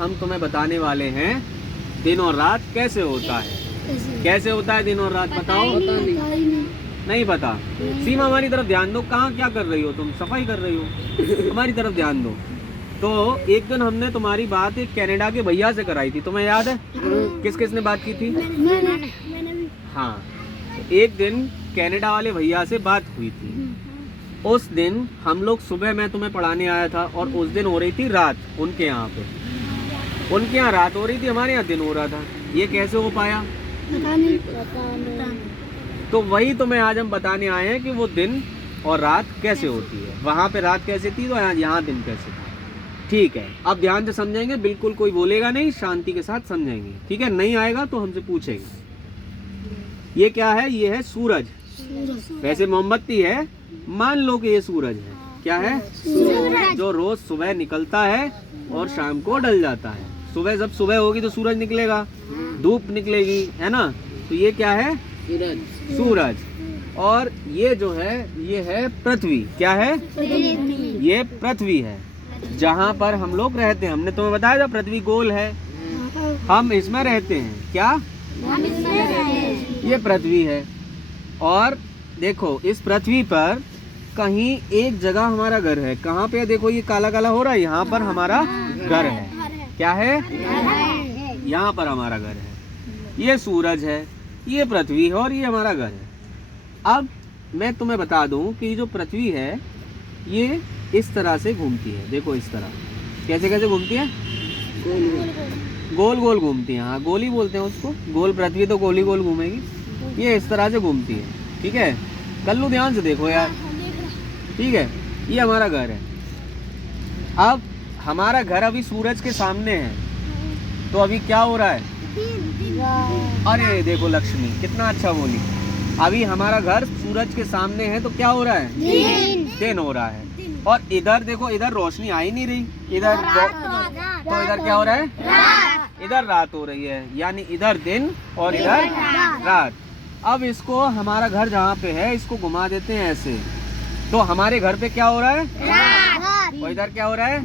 हम तुम्हें बताने वाले हैं दिन और रात कैसे होता है। कैसे होता है दिन और रात बताओ। नहीं पता। सीमा हमारी तरफ ध्यान दो। कहाँ क्या कर रही हो तुम? सफाई कर रही हो। हमारी तरफ ध्यान दो। तो एक दिन हमने तुम्हारी बात एक कनाडा के भैया से कराई थी, तुम्हें याद है? किस किस ने बात की थी? हाँ, एक दिन कनाडा वाले भैया से बात हुई थी। उस दिन हम लोग सुबह मैं तुम्हें पढ़ाने आया था और उस दिन हो रही थी रात उनके यहाँ पे। उनके यहाँ रात हो रही थी, हमारे यहाँ दिन हो रहा था। ये कैसे हो पाया? तो वही तुम्हें आज हम बताने आए हैं कि वो दिन और रात कैसे होती है। वहाँ पे रात कैसे थी तो यहाँ दिन कैसे था। ठीक है, अब ध्यान से समझेंगे, बिल्कुल कोई बोलेगा नहीं, शांति के साथ समझेंगे। ठीक है, नहीं आएगा तो हमसे पूछेंगे। ये क्या है? ये है सूरज। वैसे मोमबत्ती है, मान लो कि ये सूरज है। क्या है? सूरज। जो रोज सुबह निकलता है और शाम को ढल जाता है। सुबह जब सुबह होगी तो सूरज निकलेगा, धूप निकलेगी, है ना? तो ये क्या है? सूरज। और ये जो है ये है पृथ्वी। क्या है? ये पृथ्वी है जहाँ पर हम लोग रहते हैं। हमने तुम्हें बताया था पृथ्वी गोल है, हम इसमें रहते हैं। क्या? ये पृथ्वी है। और देखो इस पृथ्वी पर कहीं एक जगह हमारा घर है। कहाँ पे? देखो ये काला काला हो रहा है, यहाँ पर हमारा घर है। क्या है? यहाँ पर हमारा घर है। ये सूरज है, ये पृथ्वी है और ये हमारा घर है। अब मैं तुम्हें बता दूं कि जो पृथ्वी है ये इस तरह से घूमती है। देखो इस तरह। कैसे कैसे घूमती है? गोल गोल घूमती है। हाँ, गोल ही बोलते हैं उसको। गोल पृथ्वी तो गोल ही गोल घूमेगी। ये इस तरह से घूमती है। ठीक है, कल्लू ध्यान से देखो यार। ठीक है, ये हमारा घर है। अब हमारा घर अभी सूरज के सामने है, तो अभी क्या हो रहा है? अरे देखो लक्ष्मी कितना अच्छा बोली। अभी हमारा घर सूरज के सामने है तो क्या हो रहा है? दिन हो रहा है। और इधर देखो, इधर रोशनी आ ही नहीं रही। इधर तो इधर क्या हो रहा है? इधर रात हो रही है। यानी इधर दिन और इधर रात। अब इसको हमारा घर जहाँ पे है इसको घुमा देते हैं ऐसे, तो हमारे घर पे क्या हो रहा है? और इधर क्या हो रहा है?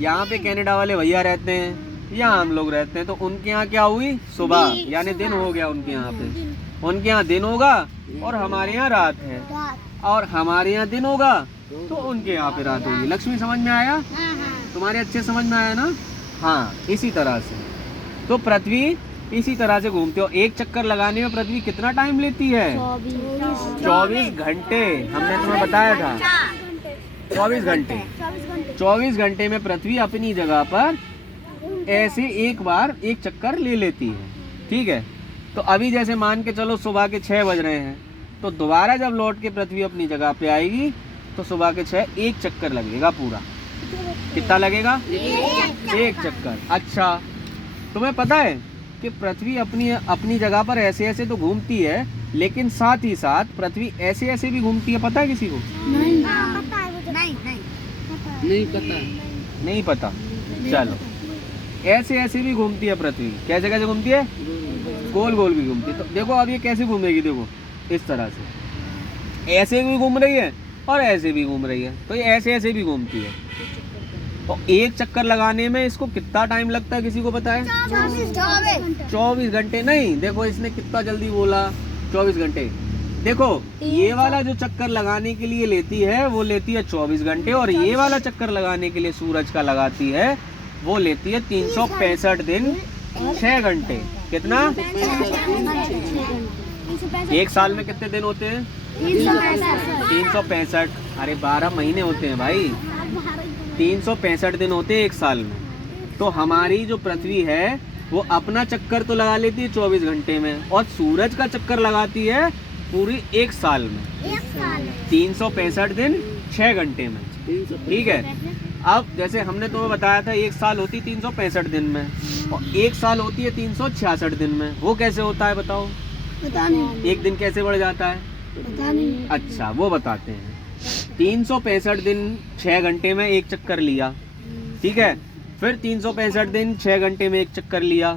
यहाँ पे कनाडा वाले भैया रहते हैं, यहाँ हम लोग रहते हैं। तो उनके यहाँ क्या हुई? सुबह, यानी दिन हो गया उनके यहाँ पे। उनके यहाँ दिन होगा और हमारे यहाँ रात है। और हमारे यहाँ दिन होगा तो उनके यहाँ पे रात होगी। लक्ष्मी समझ में आया? तुम्हारे अच्छे समझ में आया ना? हाँ, इसी तरह से तो पृथ्वी इसी तरह से घूमते हो। एक चक्कर लगाने में पृथ्वी कितना टाइम लेती है? 24 घंटे। हमने तुम्हें बताया था 24 घंटे। 24 घंटे में पृथ्वी अपनी जगह पर ऐसे एक बार एक चक्कर ले लेती है। ठीक है, तो अभी जैसे मान के चलो सुबह के 6 बज रहे हैं, तो दोबारा जब लौट के पृथ्वी अपनी जगह पे आएगी तो सुबह के 6 एक चक्कर लगेगा पूरा। कितना लगेगा? एक चक्कर। अच्छा, तुम्हें पता है कि पृथ्वी अपनी जगह पर ऐसे ऐसे तो घूमती है, लेकिन साथ ही साथ पृथ्वी ऐसे ऐसे भी घूमती है। पता है किसी को? नहीं पता। चलो, ऐसे ऐसे भी घूमती है पृथ्वी। कैसे कैसे घूमती है? गोल गोल भी घूमती है। तो देखो अब ये कैसे घूमेगी, देखो इस तरह से। ऐसे भी घूम रही है और ऐसे भी घूम रही है, तो ये ऐसे ऐसे भी घूमती है। तो एक चक्कर लगाने में इसको कितना टाइम लगता है, किसी को पता है? 24 घंटे। नहीं, देखो इसने कितना जल्दी बोला, 24 घंटे। देखो ये वाला जो चक्कर लगाने के लिए लेती है वो लेती है 24 घंटे, और ये वाला चक्कर लगाने के लिए सूरज का लगाती है वो लेती है 365 दिन 6 घंटे। कितना? 1 साल में कितने दिन होते हैं? 365। अरे 12 महीने होते हैं भाई। 365 दिन होते हैं 1 साल में। तो हमारी जो पृथ्वी है वो अपना चक्कर तो लगा लेती है 24 घंटे में, और सूरज का चक्कर लगाती है पूरी 1 साल में। 365 दिन 6 घंटे में। ठीक है, अब जैसे हमने तुम्हें बताया था 1 साल होती 365 दिन में, और 1 साल होती है 366 दिन में। वो कैसे होता है बताओ? पता नहीं। एक दिन कैसे बढ़ जाता है? पता नहीं। अच्छा, वो बताते हैं। 365 दिन 6 घंटे में एक चक्कर लिया। ठीक है, फिर 365 दिन 6 घंटे में एक चक्कर लिया।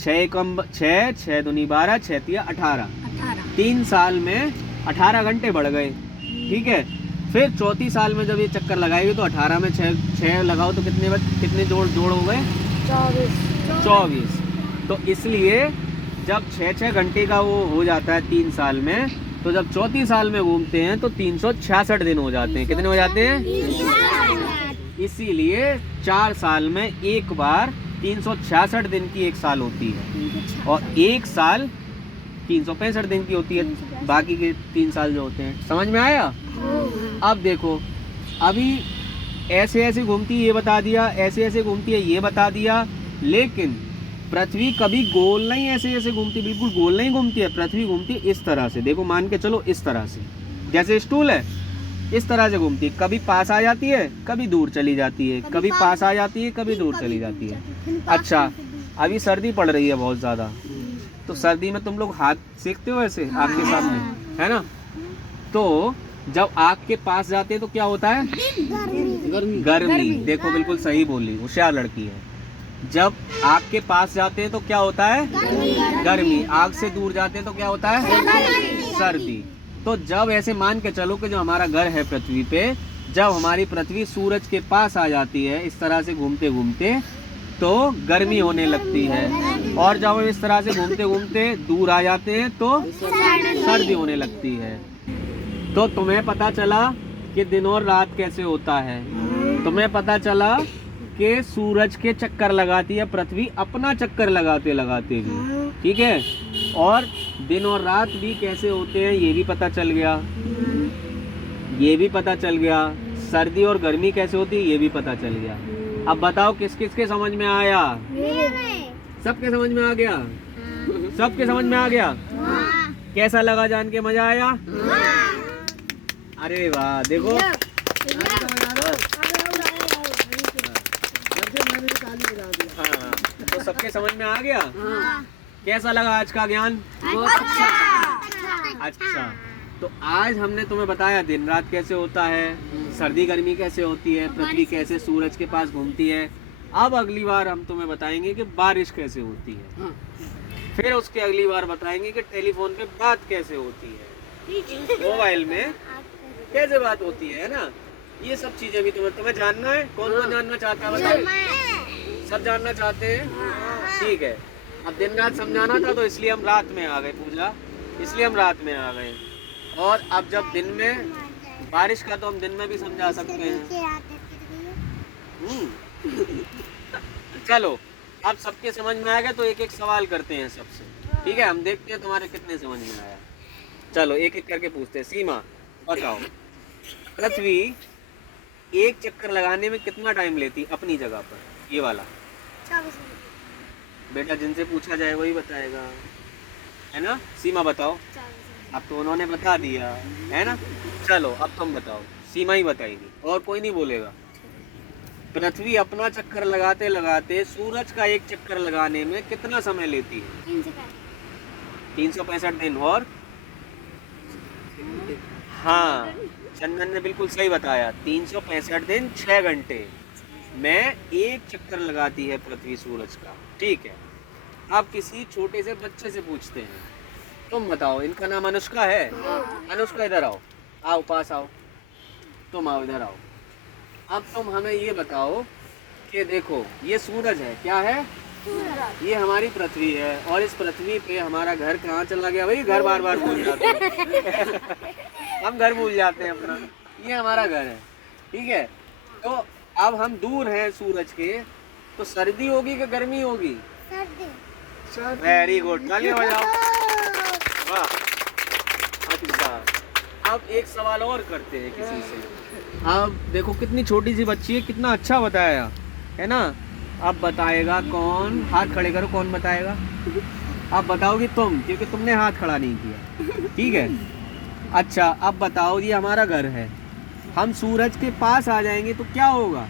6 कम 6, 6 दूनी 12, 6 तिया 18। 3 साल में 18 घंटे बढ़ गए। ठीक है, फिर चौथी साल में जब ये चक्कर लगाएगी तो 18 में 6 लगाओ तो कितने जोड़ हो गए? 24। तो इसलिए जब 6-6 घंटे का वो हो जाता है 3 साल में, तो जब 34 साल में घूमते हैं तो 366 दिन हो जाते हैं। कितने हो जाते हैं? इसीलिए 4 साल में एक बार 366 दिन की एक साल होती है, और एक साल 365 दिन की होती है, बाकी के 3 साल जो होते हैं। समझ में आया? अब देखो, अभी ऐसे ऐसे घूमती है ये बता दिया, ऐसे ऐसे घूमती है ये बता दिया, लेकिन पृथ्वी कभी गोल नहीं ऐसे ऐसे घूमती, बिल्कुल गोल नहीं घूमती है। पृथ्वी घूमती है इस तरह से, देखो मान के चलो इस तरह से, जैसे स्टूल है इस तरह से घूमती है। कभी पास आ जाती है, कभी दूर चली जाती है, कभी पास आ जाती है, कभी दूर चली जाती है। अच्छा, अभी सर्दी पड़ रही है बहुत ज़्यादा, तो सर्दी में तुम लोग हाथ सेकते हो ऐसे आग के सामने, है ना? तो जब आग के पास जाते हैं तो क्या होता है? गर्मी। देखो बिल्कुल सही बोली, होशियार लड़की है। जब आग के पास जाते हैं तो क्या होता है? गर्मी। आग से दूर जाते हैं तो क्या होता है? सर्दी। तो जब ऐसे मान के चलो कि जो हमारा घर है पृथ्वी पे, जब हमारी पृथ्वी सूरज के पास आ जाती है इस तरह से घूमते घूमते, तो गर्मी होने लगती है, और जब हम इस तरह से घूमते घूमते दूर आ जाते हैं तो सर्दी होने लगती है। तो तुम्हें पता चला कि दिन और रात कैसे होता है। तुम्हें पता चला कि सूरज के चक्कर लगाती है पृथ्वी, अपना चक्कर लगाते लगाते भी, ठीक है? और दिन और रात भी कैसे होते हैं ये भी पता चल गया, ये भी पता चल गया। सर्दी और गर्मी कैसे होती है ये भी पता चल गया। अब बताओ किस किस के समझ में आया? सबके समझ में आ गया? सबके समझ में आ गया? कैसा लगा जान के? मजा आया? अरे वाह, देखो हाँ, तो सबके समझ में आ गया? कैसा लगा आज का ज्ञान? अच्छा, तो आज हमने तुम्हें बताया दिन रात कैसे होता है, सर्दी गर्मी कैसे होती है, पृथ्वी कैसे सूरज के पास घूमती है। अब अगली बार हम तुम्हें बताएंगे कि बारिश कैसे होती है, फिर उसके अगली बार बताएंगे कि टेलीफोन पे बात कैसे होती है, मोबाइल में कैसे बात होती है ना? ये सब चीजें भी तुम्हें जानना है। कौन कौन जानना चाहता है बताइए? सब जानना चाहते हैं? ठीक है। अब दिन रात समझाना था तो इसलिए हम रात में आ गए, पूजा इसलिए हम रात में आ गए। और अब जब दिन में बारिश का तो हम दिन में भी समझा सकते हैं। चलो, अब सबके समझ में आ गया तो एक एक सवाल करते हैं सबसे, ठीक है? हम देखते हैं तुम्हारे कितने समझ में आया। चलो एक एक करके पूछते हैं। सीमा बताओ, पृथ्वी एक चक्कर लगाने में कितना टाइम लेती अपनी जगह पर? ये वाला बेटा जिनसे पूछा जाए वही बताएगा, है ना? सीमा बताओ। अब तो उन्होंने बता दिया है ना। चलो अब तुम बताओ, सीमा ही बताएगी और कोई नहीं बोलेगा। पृथ्वी अपना चक्कर लगाते लगाते सूरज का एक चक्कर लगाने में कितना समय लेती है? 365 दिन। और हाँ, चंदन ने बिल्कुल सही बताया, 365 दिन 6 घंटे में एक चक्कर लगाती है पृथ्वी सूरज का। ठीक है, अब किसी छोटे से बच्चे से पूछते हैं, तुम बताओ, इनका नाम अनुष्का है। अनुष्का इधर आओ, आओ पास आओ, तुम आओ इधर आओ। अब तुम हमें ये बताओ कि देखो ये सूरज है, क्या है? ये हमारी पृथ्वी है, और इस पृथ्वी पे हमारा घर कहाँ चला गया? भाई घर बार बार भूल जाते हैं हम घर भूल जाते हैं अपना। ये हमारा घर है, ठीक है? तो अब हम दूर हैं सूरज के, तो सर्दी होगी कि गर्मी होगी? सर्दी। वेरी गुड, तालियां बजाओ। वाह, अच्छा। अब एक सवाल और करते हैं किसी से। अब देखो कितनी छोटी सी बच्ची है, कितना अच्छा बताया है ना। अब बताएगा कौन? हाथ खड़े करो, कौन बताएगा? अब बताओगी तुम, क्योंकि तुमने हाथ खड़ा नहीं किया, ठीक है? अच्छा, अब बताओ, ये हमारा घर है, हम सूरज के पास आ जाएंगे तो क्या होगा?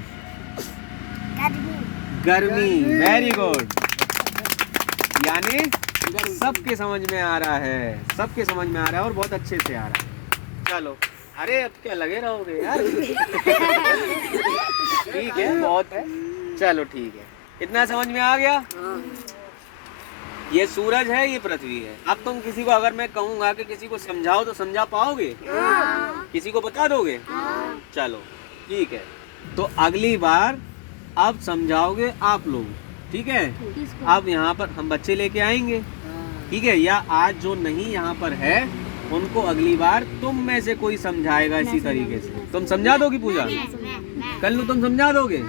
गर्मी। वेरी गुड, यानी सबके समझ में आ रहा है, सबके समझ में आ रहा है और बहुत अच्छे से आ रहा है। चलो, अरे अब क्या लगे रहोगे यार ठीक है, बहुत है। चलो ठीक है, इतना समझ में आ गया? ये सूरज है, ये पृथ्वी है। अब तुम किसी को, अगर मैं कहूँगा कि किसी को समझाओ तो समझा पाओगे? किसी को बता दोगे? चलो ठीक है, तो अगली बार अब समझाओगे आप लोग, ठीक है। अब यहाँ पर हम बच्चे लेके आएंगे, ठीक है, या आज जो नहीं यहाँ पर है उनको अगली बार तुम में से कोई समझाएगा इसी तरीके से। तुम समझा दोगी पूजा? कल्लू तुम समझा दोगे?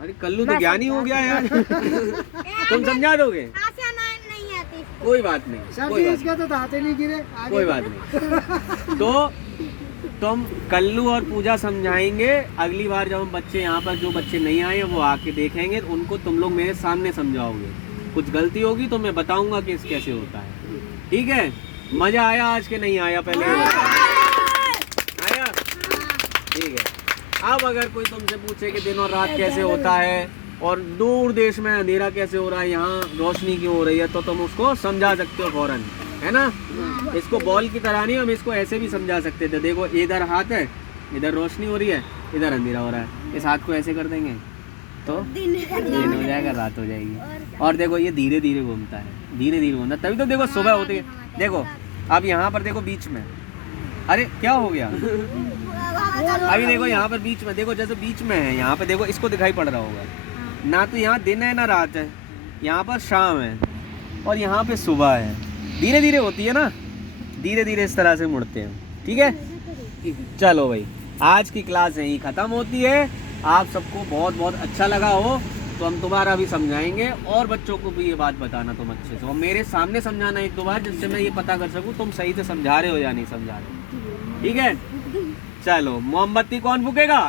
अरे कल्लू तो ज्ञानी हो गया यार। तुम समझा दोगे? कोई बात नहीं, कोई बात नहीं। तो तुम कल्लू और पूजा समझाएंगे। अगली बार जब हम बच्चे यहाँ पर जो बच्चे नहीं आए वो आके देखेंगे, उनको तुम लोग मेरे सामने समझाओगे। कुछ गलती होगी तो मैं बताऊंगा कि कैसे होता है, ठीक है। मजा आया आज के नहीं आया? पहले आया, ठीक है। अब अगर कोई तुमसे पूछे कि दिन और रात कैसे होता है और दूर देश में अंधेरा कैसे हो रहा है, यहाँ रोशनी क्यों हो रही है, तो तुम उसको समझा सकते हो फौरन, है ना। इसको बॉल की तरह नहीं, हम इसको ऐसे भी समझा सकते थे। देखो इधर हाथ है, इधर रोशनी हो रही है, इधर अंधेरा हो रहा है। इस हाथ को ऐसे कर देंगे तो दिन हो जाएगा, रात हो जाएगी। और देखो ये धीरे धीरे घूमता है, धीरे धीरे घूमता, तभी तो देखो सुबह होती है। देखो अब यहाँ पर देखो बीच में, अरे क्या हो गया? अभी देखो यहाँ पर बीच में, देखो जैसे बीच में है, यहाँ पे देखो इसको दिखाई पड़ रहा होगा ना, तो यहाँ दिन है ना रात है, यहाँ पर शाम है और यहाँ पे सुबह है। धीरे धीरे होती है ना, धीरे धीरे इस तरह से मुड़ते हैं, ठीक है। चलो भाई, आज की क्लास यहीं ख़त्म होती है। आप सबको बहुत बहुत अच्छा लगा हो तो हम दोबारा भी समझाएंगे, और बच्चों को भी ये बात बताना तुम अच्छे से, और मेरे सामने समझाना एक दो बार, जिससे मैं ये पता कर सकूँ तुम सही से समझा रहे हो या नहीं समझा रहे, ठीक है। चलो मोमबत्ती कौन फूकेगा?